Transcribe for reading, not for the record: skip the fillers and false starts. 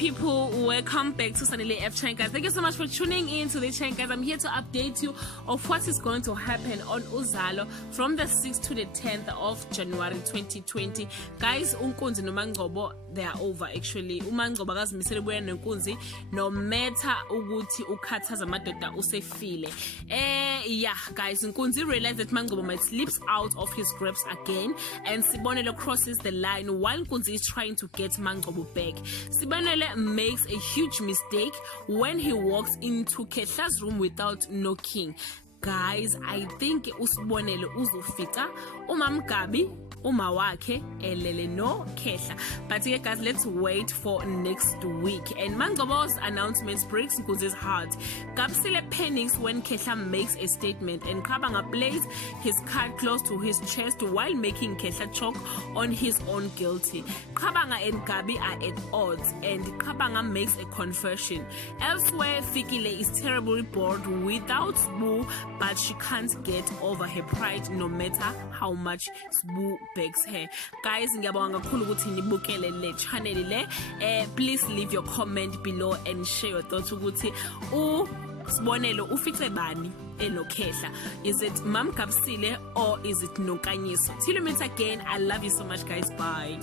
people, welcome back to Sanele F Chain, guys. Thank you so much for tuning in to the chain, guys. I'm here to update you of what is going to happen on Uzalo from the 6th to the 10th of January 2020. Guys, uNkunzi noMangcobo, they are over actually. uMangcobo akazimisele buya noNkunzi no matter ukuthi ukhathaza amadoda usefile. Yeah, guys, Nkunzi realized that Mangcobo might slip out of his grips again, and Sibonelo crosses the line while Nkunzi is trying to get Mangcobo back. Sibonelo makes a huge mistake when he walks into Kehla's room without knocking. Guys, I think uSibonelo uzofika uMamgabi uma wakhe elele no Kehla. But yeah, guys, let's wait for next week. And Mangcobo's announcement breaks Nkunzi's heart. Gabsile panics when Kehla makes a statement, and Qabanga plays his card close to his chest while making Kehla choke on his own guilty. Qabanga and Gabi are at odds, and Qabanga makes a confession. Elsewhere, Fikile is terribly bored without Sbu, but she can't get over her pride no matter how much Sbu begs her. Guys, ngiyabonga kakhulu ukuthi nibukele le channel le. Please leave your comment below and share your thoughts ukuthi Sibonelo ufice bani enoKehla. Is it Mam Gabsile or is it Nonkanyiso? Till we meet again, I love you so much, guys. Bye.